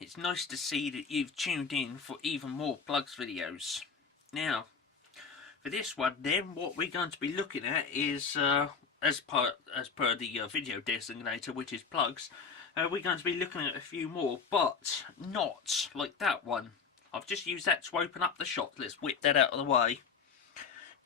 It's nice to see that you've tuned in for even more plugs videos. Now, for this one then, what we're going to be looking at is, as per the video designator, which is plugs, we're going to be looking at a few more, but not like that one. I've just used that to open up the shop. Let's whip that out of the way.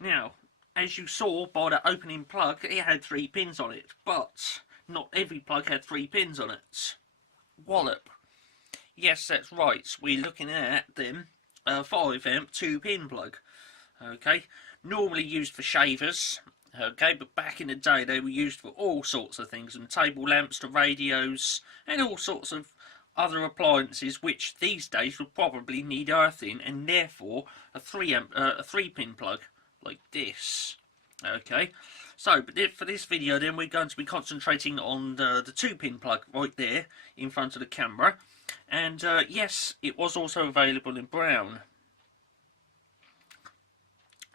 Now, as you saw by the opening plug, it had 3 pins on it, but not every plug had 3 pins on it. Wallop. Yes, that's right. We're looking at them 5 amp 2 pin plug. Okay, normally used for shavers. Okay, but back in the day they were used for all sorts of things, from table lamps to radios and all sorts of other appliances, which these days would probably need earthing, and therefore a 3 pin plug like this. Okay, so but for this video then we're going to be concentrating on the 2 pin plug right there in front of the camera, and yes, it was also available in brown.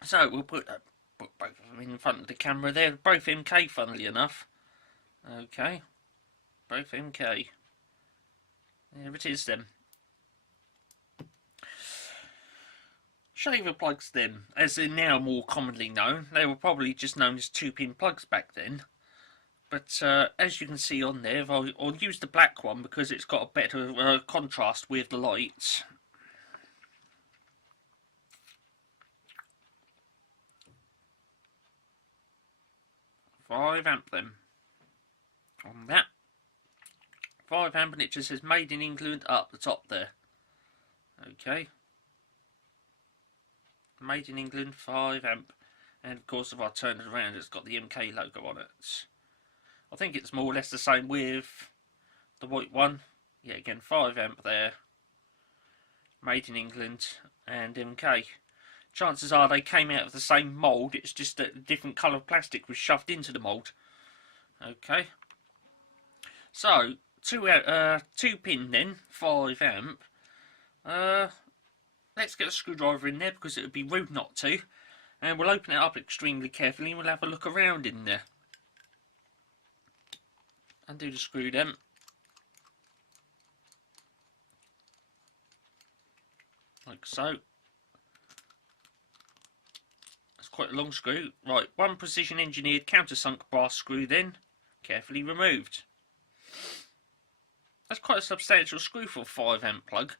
So we'll put both of them in front of the camera there, both MK funnily enough. Okay, both MK. There it is then. Shaver plugs then, as they're now more commonly known. They were probably just known as 2 pin plugs back then. But as you can see on there, I'll use the black one because it's got a better contrast with the lights. 5 amp then. On that. 5 amp, and it just says made in England up the top there. Okay. Made in England, 5 amp. And of course if I turn it around it's got the MK logo on it. I think it's more or less the same with the white one. Yeah, again 5 amp there. Made in England and MK. Chances are they came out of the same mould, it's just that a different colour of plastic was shoved into the mould. Okay. So, 2 pin then, 5 amp. Let's get a screwdriver in there because it would be rude not to. And we'll open it up extremely carefully and we'll have a look around in there. Undo the screw then. Like so. That's quite a long screw. Right, 1 precision engineered countersunk brass screw then. Carefully removed. That's quite a substantial screw for a 5 amp plug.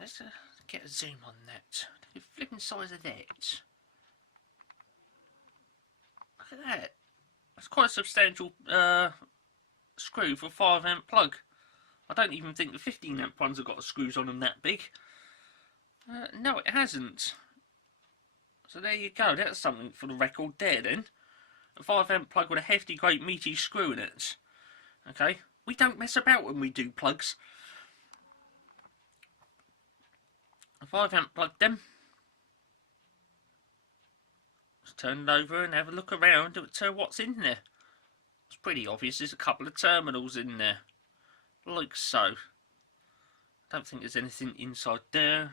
Let's get a zoom on that. The flipping size of that. Look at that. That's quite a substantial screw for a 5 amp plug. I don't even think the 15 amp ones have got the screws on them that big. No, it hasn't. So there you go. That's something for the record there then. A 5 amp plug with a hefty, great, meaty screw in it. Okay. We don't mess about when we do plugs. A 5 amp plug then. Let's turn it over and have a look around at what's in there. It's pretty obvious there's a couple of terminals in there. Like so. Don't think there's anything inside there.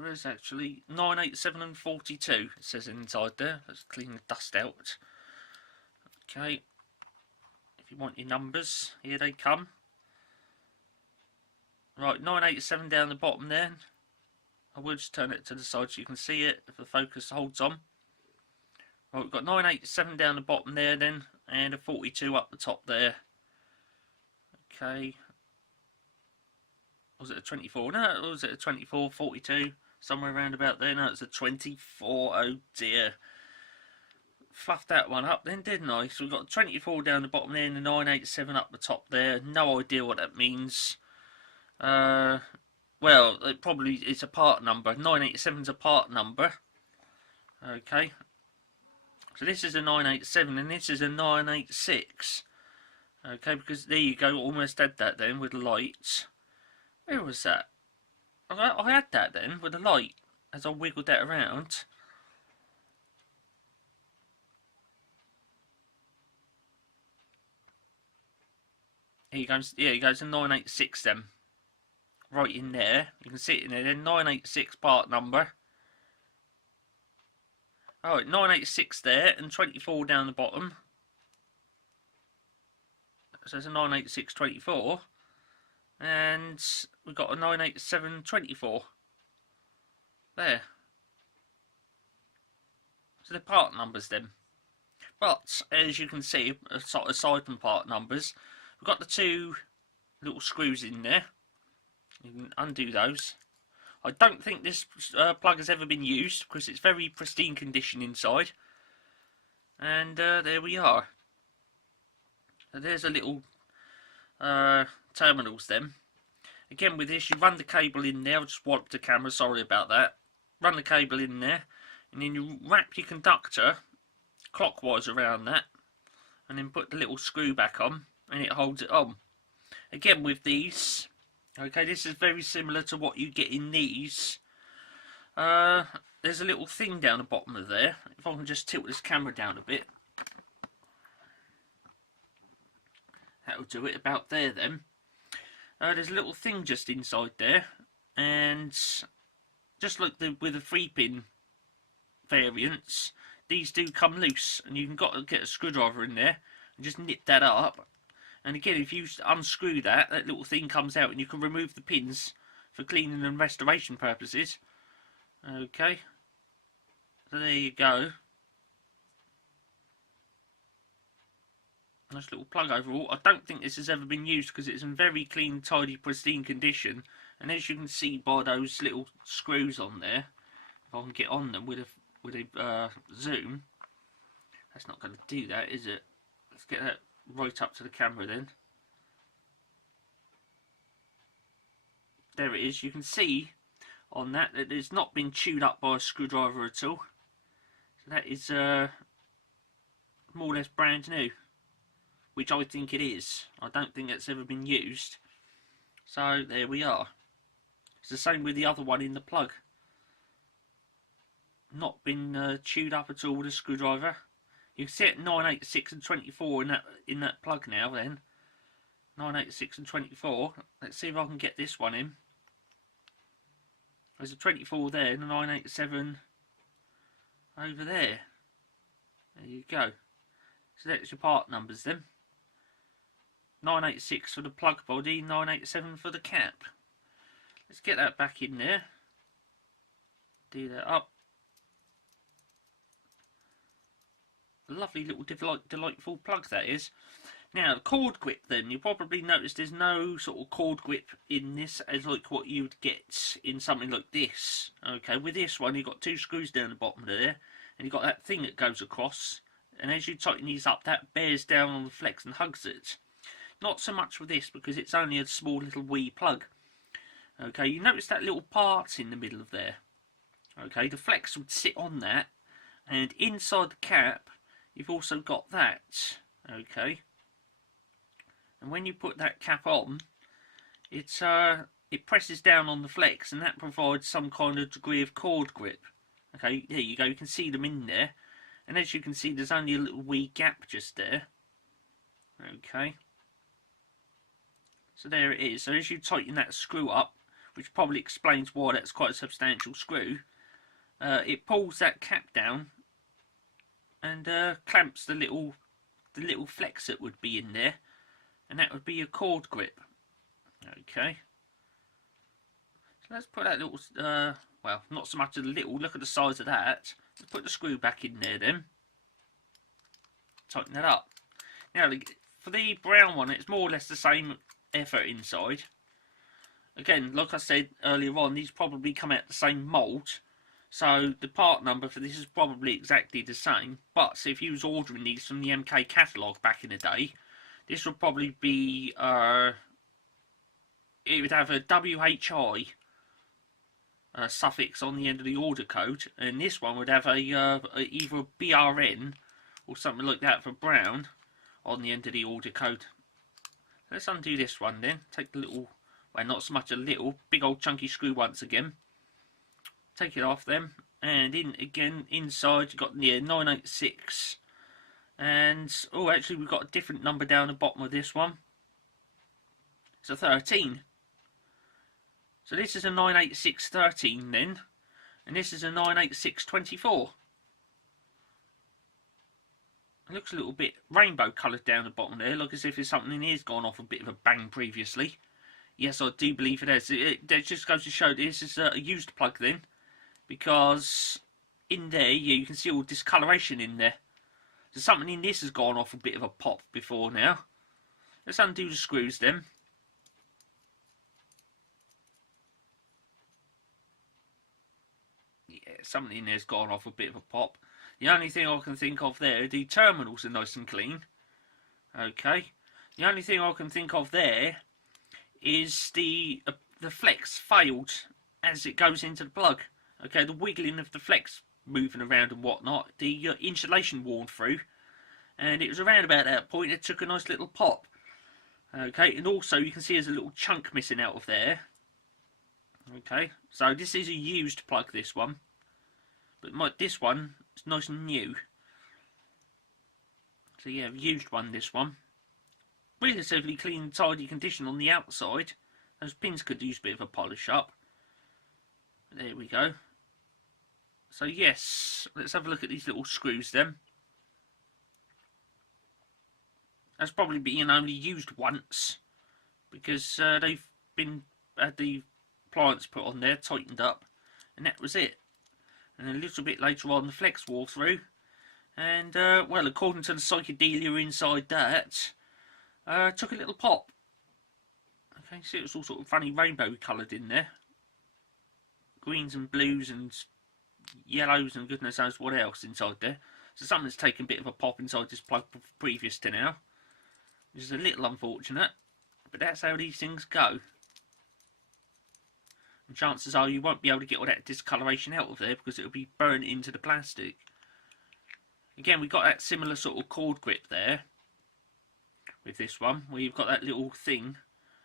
There is actually 987 and 42, it says inside there. Let's clean the dust out. Okay. If you want your numbers, here they come. Right, 987 down the bottom there. I will just turn it to the side so you can see it if the focus holds on. Right, we've got 987 down the bottom there then, and a 42 up the top there. Okay. Was it a 24? No, was it a 24, 42? Somewhere around about there. No, it's a 24. Oh dear. Fluffed that one up then, didn't I? So we've got 24 down the bottom there and the 987 up the top there. No idea what that means. Well, it probably it's a part number. 987's a part number. Okay. So this is a 987 and this is a 986. Okay, because there you go, almost had that then with the lights. Where was that? I had that then with the light as I wiggled that around. Here you go, yeah, you go to 986 then. Right in there. You can see it in there then, 986 part number. Alright, 986 there and 24 down the bottom. So there's a 98624, and we've got a 98724 there. So they're part numbers then. But as you can see, aside from part numbers, we've got the two little screws in there. You can undo those. I don't think this plug has ever been used because it's very pristine condition inside. And there we are. So there's a little terminals then. Again, with this, you run the cable in there. I'll just wipe the camera, sorry about that. Run the cable in there, and then you wrap your conductor clockwise around that, and then put the little screw back on, and it holds it on. Again, with these, okay, this is very similar to what you get in these. There's a little thing down the bottom of there. If I can just tilt this camera down a bit, that'll do it about there then. There's a little thing just inside there, and just like with the 3-pin variants, these do come loose, and you can get a screwdriver in there and just nip that up. And again, if you unscrew that little thing comes out, and you can remove the pins for cleaning and restoration purposes. Okay, so there you go. Nice little plug overall. I don't think this has ever been used because it's in very clean, tidy, pristine condition. And as you can see by those little screws on there, if I can get on them with a zoom, that's not going to do that, is it? Let's get that right up to the camera then. There it is. You can see on that it's not been chewed up by a screwdriver at all. So that is more or less brand new, which I think it is. I don't think it's ever been used. So there we are. It's the same with the other one in the plug. Not been chewed up at all with a screwdriver. You can see it 986 and 24 in that plug now then. 986 and 24. Let's see if I can get this one in. There's a 24 there and a 987 over there. There you go. So that's your part numbers then. 986 for the plug body, 987 for the cap. Let's get that back in there. Do that up. A lovely little delightful plug that is. Now the cord grip then, you probably noticed there's no sort of cord grip in this as like what you'd get in something like this. Okay, with this one you've got two screws down the bottom there, and you've got that thing that goes across, and as you tighten these up that bears down on the flex and hugs it. Not so much with this because it's only a small little wee plug. Okay, you notice that little part in the middle of there. Okay, the flex would sit on that, and inside the cap you've also got that. Okay, and when you put that cap on, it presses down on the flex, and that provides some kind of degree of cord grip. Okay, there you go, you can see them in there, and as you can see there's only a little wee gap just there. Okay, so there it is. So as you tighten that screw up, which probably explains why that's quite a substantial screw, it pulls that cap down and clamps the little flex that would be in there, and that would be your cord grip. Okay, so let's put that little, well, not so much a little, look at the size of that. Let's put the screw back in there then. Tighten that up. Now, for the brown one, it's more or less the same effort inside. Again, like I said earlier on, these probably come out the same mould, so the part number for this is probably exactly the same. But so if you was ordering these from the MK catalogue back in the day, this would probably be it would have a WHI suffix on the end of the order code, and this one would have a either a BRN or something like that for brown on the end of the order code. Let's undo this one then. Take the little, well, not so much a little, big old chunky screw once again. Take it off then, and in again inside you've got the 986, and oh, actually we've got a different number down the bottom of this one. It's a 13. So this is a 98613 then, and this is a 98624. It looks a little bit rainbow coloured down the bottom there, like as if there's something in here's gone off a bit of a bang previously. Yes, I do believe it has. It just goes to show this is a used plug then, because in there you can see all discoloration in there. So something in this has gone off a bit of a pop before now. Let's undo the screws then. Yeah, something in there's gone off a bit of a pop. The only thing I can think of there, the terminals are nice and clean. Okay. The only thing I can think of there is the flex failed as it goes into the plug. Okay, the wiggling of the flex moving around and whatnot. The insulation worn through. And it was around about that point it took a nice little pop. Okay, and also you can see there's a little chunk missing out of there. Okay, so this is a used plug, this one. But this one is nice and new. So yeah, used one, this one. Relatively clean and tidy condition on the outside. Those pins could use a bit of a polish up. There we go. So yes, let's have a look at these little screws then. That's probably being only used once, because they've had the pliers put on there, tightened up, and that was it. And a little bit later on the flex wore through, and well, according to the psychedelia inside that, took a little pop. Okay, see, it was all sort of funny rainbow coloured in there. Greens and blues and yellows and goodness knows what else inside there. So something's taken a bit of a pop inside this plug previous to now. Which is a little unfortunate, but that's how these things go. And chances are you won't be able to get all that discoloration out of there because it'll be burnt into the plastic. Again, we've got that similar sort of cord grip there with this one, where you've got that little thing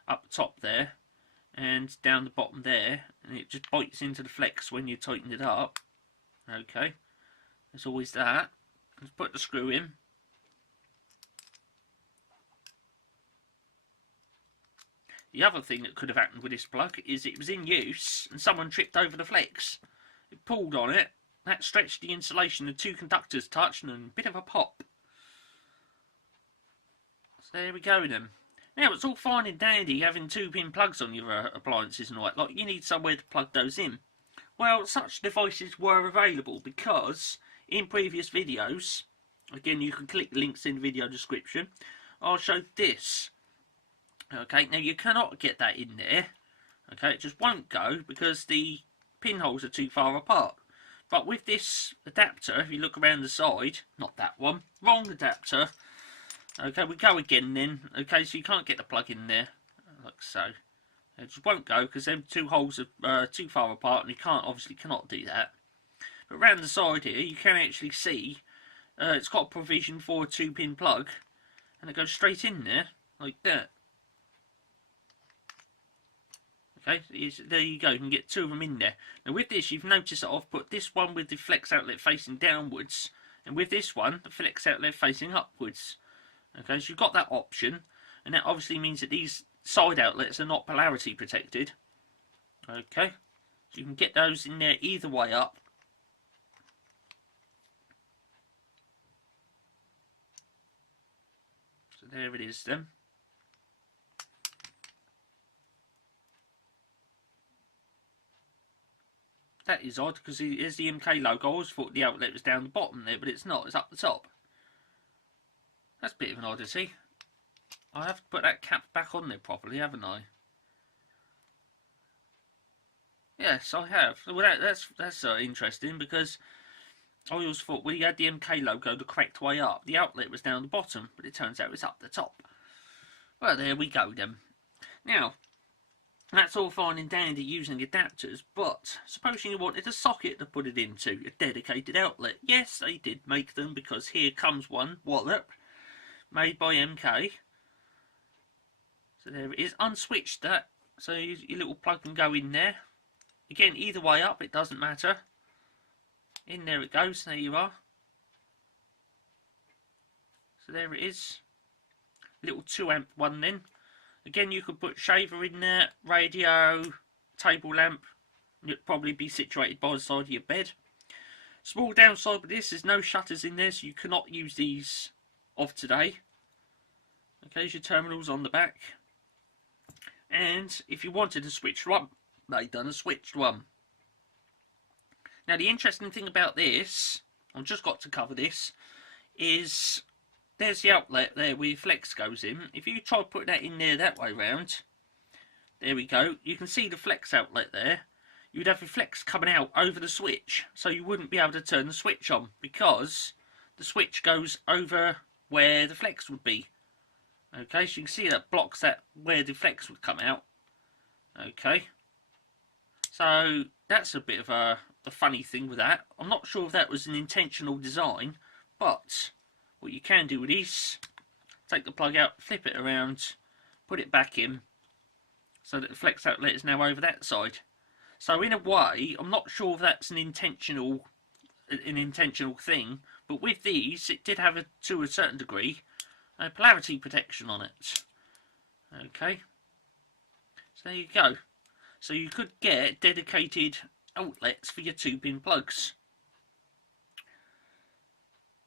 up the top there and down the bottom there, and it just bites into the flex when you tighten it up. Okay, there's always that. Let's put the screw in. The other thing that could have happened with this plug is it was in use and someone tripped over the flex. It pulled on it, that stretched the insulation, the two conductors touched, and a bit of a pop. So there we go then. Now it's all fine and dandy having 2-pin plugs on your appliances and all that. Like, you need somewhere to plug those in. Well, such devices were available because in previous videos, again you can click links in the video description, I'll show this. Okay, now you cannot get that in there. Okay, it just won't go because the pinholes are too far apart. But with this adapter, if you look around the side, not that one, wrong adapter. Okay, we go again then. Okay, so you can't get the plug in there, like so. It just won't go because them two holes are too far apart, and you obviously cannot do that. But around the side here, you can actually see it's got a provision for a 2-pin plug, and it goes straight in there like that. Okay, there you go, you can get 2 of them in there. Now with this, you've noticed that I've put this one with the flex outlet facing downwards, and with this one, the flex outlet facing upwards. Okay, so you've got that option, and that obviously means that these side outlets are not polarity protected. Okay, so you can get those in there either way up. So there it is then. That is odd because here's the MK logo. I always thought the outlet was down the bottom there, but it's not, it's up the top. That's a bit of an oddity. I have to put that cap back on there properly, haven't I? Yes, I have. Well, that's interesting because I always thought when you had the MK logo the correct way up, the outlet was down the bottom, but it turns out it's up the top. Well, there we go then. Now, that's all fine and dandy using adapters, but supposing you wanted a socket to put it into, a dedicated outlet. Yes, they did make them because here comes one, wallop, made by MK. So there it is, unswitched that, so your little plug can go in there. Again, either way up, it doesn't matter. In there it goes, there you are. So there it is. Little 2-amp one then. Again, you could put shaver in there, radio, table lamp, and it'd probably be situated by the side of your bed. Small downside with this is no shutters in there, so you cannot use these of today. Okay, there's your terminals on the back. And if you wanted a switched one, they've done a switched one. Now the interesting thing about this, I've just got to cover this, is there's the outlet there where your flex goes in. If you try to put that in there that way round, there we go, you can see the flex outlet there. You'd have your flex coming out over the switch, so you wouldn't be able to turn the switch on because the switch goes over where the flex would be. Okay, so you can see that blocks that where the flex would come out. Okay, so that's a bit of a funny thing with that. I'm not sure if that was an intentional design, but what you can do with this, take the plug out, flip it around, put it back in, so that the flex outlet is now over that side. So in a way, I'm not sure if that's an intentional thing, but with these, it did have, to a certain degree, a polarity protection on it. Okay, so there you go. So you could get dedicated outlets for your 2-pin plugs.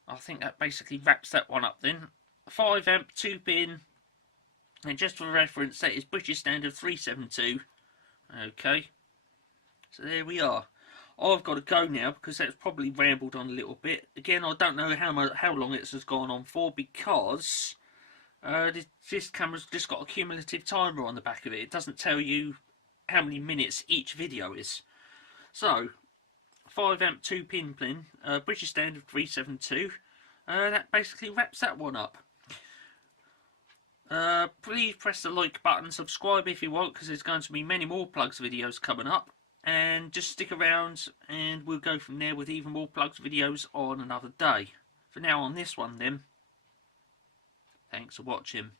I think that basically wraps that one up then. 5 amp 2-pin, and just for reference, that is British standard 372. Okay, so there we are. I've got to go now because that's probably rambled on a little bit. Again, I don't know how long it has gone on for, because this camera's just got a cumulative timer on the back of it. It doesn't tell you how many minutes each video is. So 5 amp 2-pin pin, British standard 372. That basically wraps that one up. Please press the like button, subscribe if you want, because there's going to be many more plugs videos coming up. And just stick around and we'll go from there with even more plugs videos on another day. For now on this one then, thanks for watching.